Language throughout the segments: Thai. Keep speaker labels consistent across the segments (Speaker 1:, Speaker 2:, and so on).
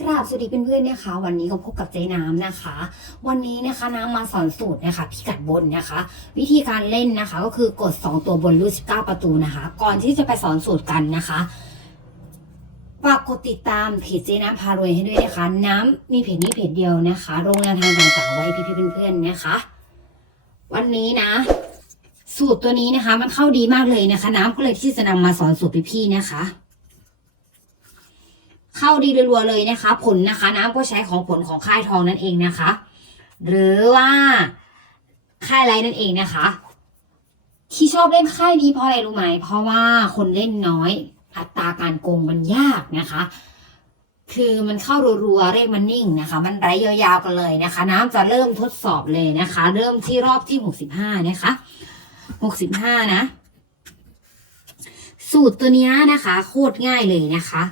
Speaker 1: กราบสวัสดีเพื่อนๆนะคะ วันนี้ก็พบกับเจ๊น้ำนะคะ วันนี้นะคะน้ำมาสอนสูตรนะคะพิกัดบนนะคะ วิธีการเล่นนะคะก็คือกด 2 ตัวบนรูด19 ประตูนะคะ ก่อนที่จะไปสอนสูตรกันนะคะฝากกดติดตามเพจเจ๊น้ำพารวยให้ด้วยนะคะ น้ำมีเพจนี้เพจเดียวนะคะลงแนวทางต่างๆไว้พี่ๆเพื่อนๆนะคะ วันนี้นะ สูตรตัวนี้นะคะ มันเข้าดีมากเลยนะคะ น้ำก็เลยที่จะนำมาสอนสูตรพี่ๆนะคะ เข้าดีรัวๆเลยนะคะ ผลนะคะ น้ำก็ใช้ของผลของค่ายทองนั่นเองนะคะ หรือว่าค่ายไรนั่นเองนะคะ ที่ชอบเล่นค่ายนี้เพราะอะไรรู้ไหมเพราะว่าคนเล่นน้อยอัตราการโกงมันยากนะคะ คือมันเข้ารัวๆเลขมันนิ่งนะคะ มันไร้ยาวๆกันเลยนะคะ น้ำจะเริ่มทดสอบเลยนะคะ เริ่มที่รอบที่หกสิบห้านะคะหกสิบห้านะ สูตรตัวนี้นะคะ โคตรง่ายเลยนะคะ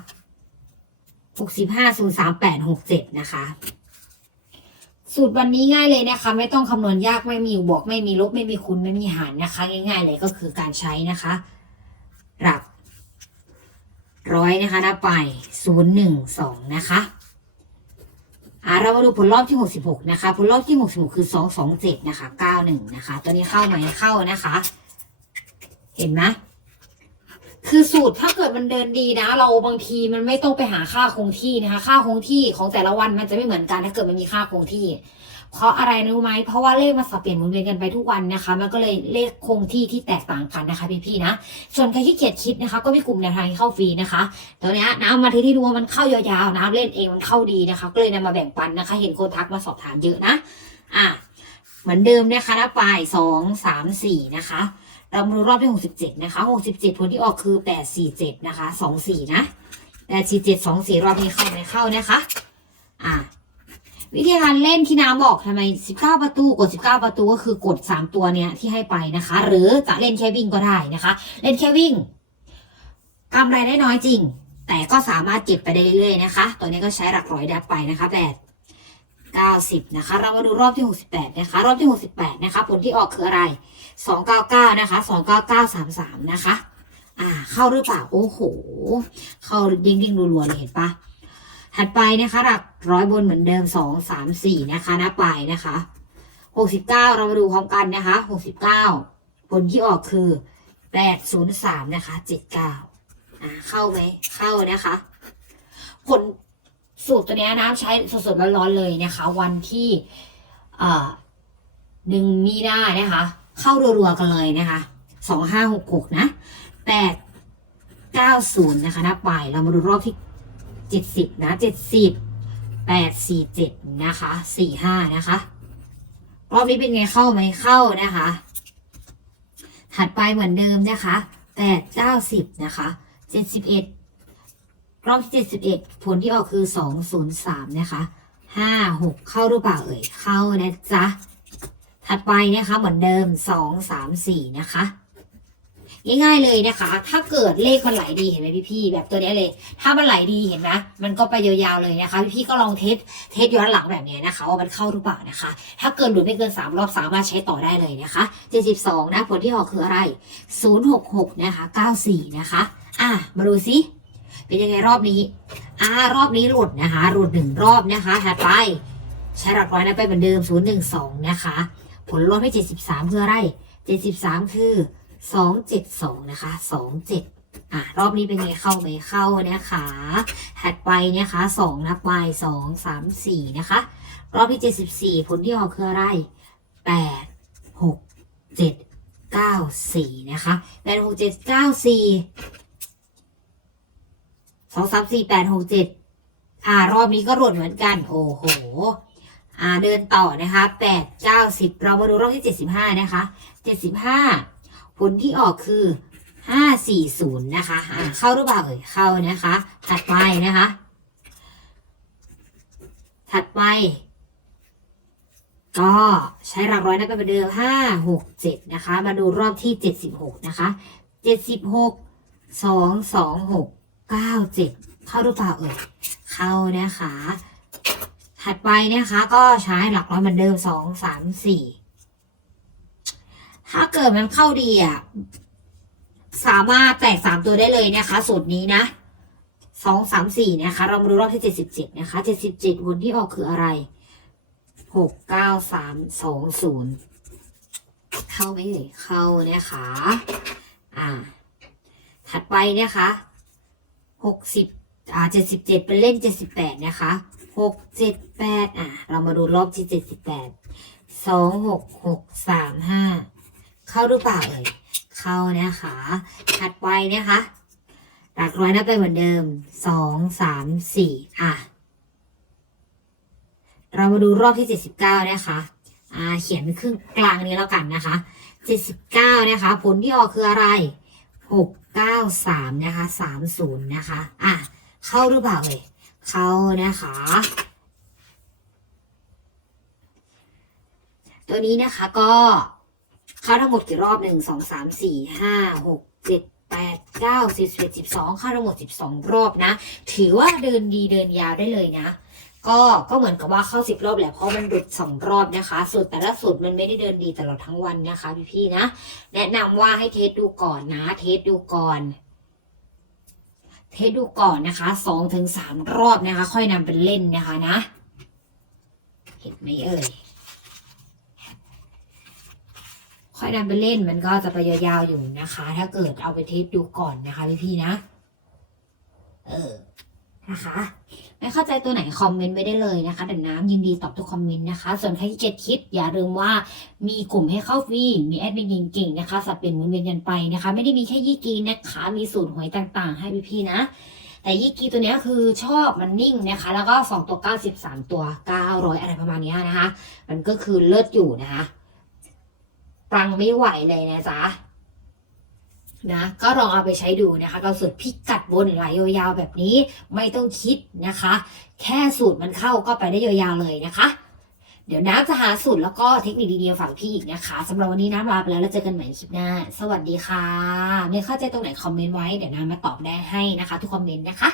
Speaker 1: หกสิบห้าศูนย์สามแปดหกเจ็ดนะคะ สูตรวันนี้ง่ายเลยนะคะ ไม่ต้องคำนวณยากไม่มีบวกไม่มีลบไม่มีคูณไม่มีหารนะคะ ง่าย ๆ เลยก็คือการใช้นะคะหลักร้อยนะคะนับไปศูนย์หนึ่งสองนะคะอ่าเรามาดูผลรอบที่หกสิบหกนะคะ ผลรอบที่หกสิบหกคือสองสองเจ็ดนะคะเก้าหนึ่งนะคะ ตัวนี้เข้าไหมเข้านะคะ เห็นไหม คือสูตรถ้าเกิดมันเดินดีนะ เราบางทีมันไม่ต้องไปหาค่าคงที่นะคะ ค่าคงที่ของแต่ละวันมันจะไม่เหมือนกันถ้าเกิดมันมีค่าคงที่ เพราะอะไรรู้ไหมเพราะว่าเลขมันสับเปลี่ยนหมุนเวียนกันไปทุกวันนะคะ มันก็เลยเลขคงที่ที่แตกต่างกันนะคะพี่ๆนะส่วนใครที่เกียจคิดนะคะ ก็มีกลุ่มแนวทางเข้าฟรีนะคะตัวนี้น้ำมาที่ที่ดูว่ามันเข้ายาวๆน้ำเล่นเองมันเข้าดีนะคะ ก็เลยนำมาแบ่งปันนะคะ เห็นคนทักมาสอบถามเยอะนะ อะเหมือนเดิมนะคะนะปลายสองสามสี่นะคะ เรามาดูรอบที่หกสิบเจ็ดนะคะหกสิบเจ็ดผลที่ออกคือแปดสี่เจ็ดนะคะสองสี่นะแปดสี่เจ็ดสองสี่รอบนี้เข้าไหมเข้านะคะ อ่าวิธีการเล่นที่น้ำบอกทำไมสิบเก้าประตูกดสิบเก้าประตูก็คือกดสามตัวเนี้ยที่ให้ไปนะคะ หรือจะเล่นแค่วิ่งก็ได้นะคะ เล่นแค่วิ่งกำไรได้น้อยจริง แต่ก็สามารถเก็บไปได้เรื่อยๆนะคะ ตัวนี้ก็ใช้หลักร้อยดับไปนะคะแปด เก้าสิบนะคะ เรามาดูรอบที่หกสิบแปดนะคะ รอบที่หกสิบแปดนะคะ ผลที่ออกคืออะไรสองเก้าเก้านะคะสองเก้าเก้าสามสามนะคะ อ่า เข้าหรือเปล่า โอ้โห เข้าเด้งเด้งรัวๆเลยเห็นปะถัดไปนะคะ หลักร้อยบนเหมือนเดิมสองสามสี่นะคะนับไปนะคะหกสิบเก้าเรามาดูพร้อมกันนะคะหกสิบเก้าผลที่ออกคือแปดศูนย์สามนะคะเจ็ดเก้าอ่า เข้าไหม เข้านะคะ ผล สูตรตัวนี้น้ำใช้สดๆร้อนๆเลยนะคะ วันที่อ่าหนึ่งมีนานะคะ เข้ารัวๆกันเลยนะคะสองห้าหกหกนะแปดเก้าศูนย์นะคะนับไปเรามาดูรอบที่เจ็ดสิบนะเจ็ดสิบแปดสี่เจ็ดนะคะสี่ห้านะคะ รอบนี้เป็นไงเข้าไหมเข้านะคะ ถัดไปเหมือนเดิมนะคะแปดเก้าสิบนะคะเจ็ดสิบเอ็ด รอบที่เจ็ดสิบเอ็ดผลที่ออกคือสองศูนย์สามนะคะห้าหกเข้าหรือเปล่าเอ่ย เข้านะจ๊ะ ถัดไปนะคะเหมือนเดิมสองสามสี่นะคะ ง่ายๆเลยนะคะ ถ้าเกิดเลขมันไหลดีเห็นไหมพี่ๆแบบตัวนี้เลย ถ้ามันไหลดีเห็นไหมมันก็ไปยาวๆเลยนะคะ พี่ๆก็ลองเทสเทสย้อนหลังแบบเนี้ยนะคะว่ามันเข้าหรือเปล่านะคะ ถ้าเกินหรือไม่เกินสามรอบสามารถใช้ต่อได้เลยนะคะเจ็ดสิบสองนะผลที่ออกคืออะไรศูนย์หกหกนะคะเก้าสี่นะคะ อะมาดูซิ เป็นยังไงรอบนี้ อ่ารอบนี้หลุดนะคะ หลุดหนึ่งรอบนะคะ ถัดไปใช้หลักร้อยนะไปเหมือนเดิมศูนย์หนึ่งสองนะคะ ผลรวมให้เจ็ดสิบสามคืออะไรเจ็ดสิบสามคือสองเจ็ดสองนะคะสองเจ็ดอะรอบนี้เป็นไงเข้าไหมเข้านะคะถัดไปนะคะสองนับไปสองสามสี่นะคะ รอบที่เจ็ดสิบสี่ผลที่ออกคืออะไรแปดหกเจ็ดเก้าสี่นะคะแปดหกเจ็ดเก้าสี่ สองสามสี่แปดหกเจ็ดอ่ารอบนี้ก็รวดเหมือนกัน โอ้โห อ่าเดินต่อนะคะแปดเก้าสิบเรามาดูรอบที่เจ็ดสิบห้านะคะเจ็ดสิบห้าผลที่ออกคือห้าสี่ศูนย์นะคะอ่าเข้าหรือเปล่าเอ่ยเข้านะคะถัดไปนะคะ ถัดไปก็ใช้หลักร้อยนะเป็นเหมือนเดิมห้าหกเจ็ดนะคะ มาดูรอบที่เจ็ดสิบหกนะคะเจ็ดสิบหกสองสองหก เก้าเจ็ดเข้าหรือเปล่าเอ่ยเข้านะคะ ถัดไปนะคะ ก็ใช้หลักร้อยเหมือนเดิมสองสามสี่ถ้าเกิดมันเข้าดีอะสามารถแตกสามตัวได้เลยนะคะ สูตรนี้นะสองสามสี่นะคะ เรามาดูรอบที่เจ็ดสิบเจ็ดนะคะเจ็ดสิบเจ็ดวนที่ออกคืออะไรหกเก้าสามสองศูนย์เข้าไหมเอ่ยเข้านะคะ อ่า ถัดไปนะคะ หกสิบอ่าเจ็ดสิบเจ็ดเป็นเล่นเจ็ดสิบแปดนะคะหกเจ็ดแปดอะ เรามาดูรอบที่เจ็ดสิบแปดสองหกหกสามห้าเข้าหรือเปล่าเอ่ยเข้านะคะถัดไปนะคะหลักร้อยนับไปเหมือนเดิมสองสามสี่อะ เรามาดูรอบที่เจ็ดสิบเก้านะคะอ่าเขียนเป็นครึ่งกลางนี้แล้วกันนะคะเจ็ดสิบเก้านะคะ ผลที่ออกคืออะไร หกเก้าสามนะคะสามศูนย์นะคะ อะ เข้าหรือเปล่าเอ่ยเข้านะคะ ตัวนี้นะคะก็ เข้าทั้งหมดกี่รอบหนึ่งสองสามสี่ห้าหกเจ็ดแปดเก้าสิบสิบเอ็ดสิบสองเข้าทั้งหมดสิบสองรอบนะ ถือว่าเดินดีเดินยาวได้เลยนะ ก็ก็เหมือนกับว่าเข้าสิบรอบแหละเพราะมันหลุดสองรอบนะคะ สูตรแต่ละสูตรมันไม่ได้เดินดีตลอดทั้งวันนะคะ พี่ๆนะ แนะนำว่าให้เทสดูก่อนนะ เทสดูก่อนเทสดูก่อนนะคะสองถึงสามรอบนะคะ ค่อยนำเป็นเล่นนะคะนะ เห็นไหมเอ่ย ค่อยนำไปเล่นมันก็จะไปยาวๆอยู่นะคะ ถ้าเกิดเอาไปเทสดูก่อนนะคะพี่ๆนะ เออ นะคะ เข้าใจตัวไหนคอมเมนต์ไว้ได้เลยนะคะแต่น้ำยินดีตอบทุกคอมเมนต์นะคะ ส่วนใครที่เกียจคิดอย่าลืมว่ามีกลุ่มให้เข้าฟรีมีแอดมินเก่งๆนะคะสับเปลี่ยนหมุนเวียนกันไปนะคะ ไม่ได้มีแค่ยี่กีนะคะมีสูตรหวยต่างๆ ให้พี่ๆนะแต่ยี่กีตัวนี้คือชอบมันนิ่งนะคะ แล้วก็สองตัวเก้าสิบสามตัวเก้าร้อยอะไรประมาณนี้นะคะ มันก็คือเลิศอยู่นะคะปรังไม่ไหวเลยนะจ๊ะ นะก็ลองเอาไปใช้ดูนะคะก็สูตรพิกัดบนไหลยาวๆแบบนี้ไม่ต้องคิดนะคะ แค่สูตรมันเข้าก็ไปได้ยาวๆเลยนะคะ เดี๋ยวน้ำจะหาสูตรแล้วก็เทคนิคดีๆฝากพี่อีกนะคะสำหรับวันนี้น้ำลาไปแล้วแล้วเจอกันใหม่คลิปหน้า สวัสดีค่ะ ไม่เข้าใจตรงไหนคอมเมนต์ไว้เดี๋ยวน้ำมาตอบได้ให้นะคะ ทุกคอมเมนต์นะคะ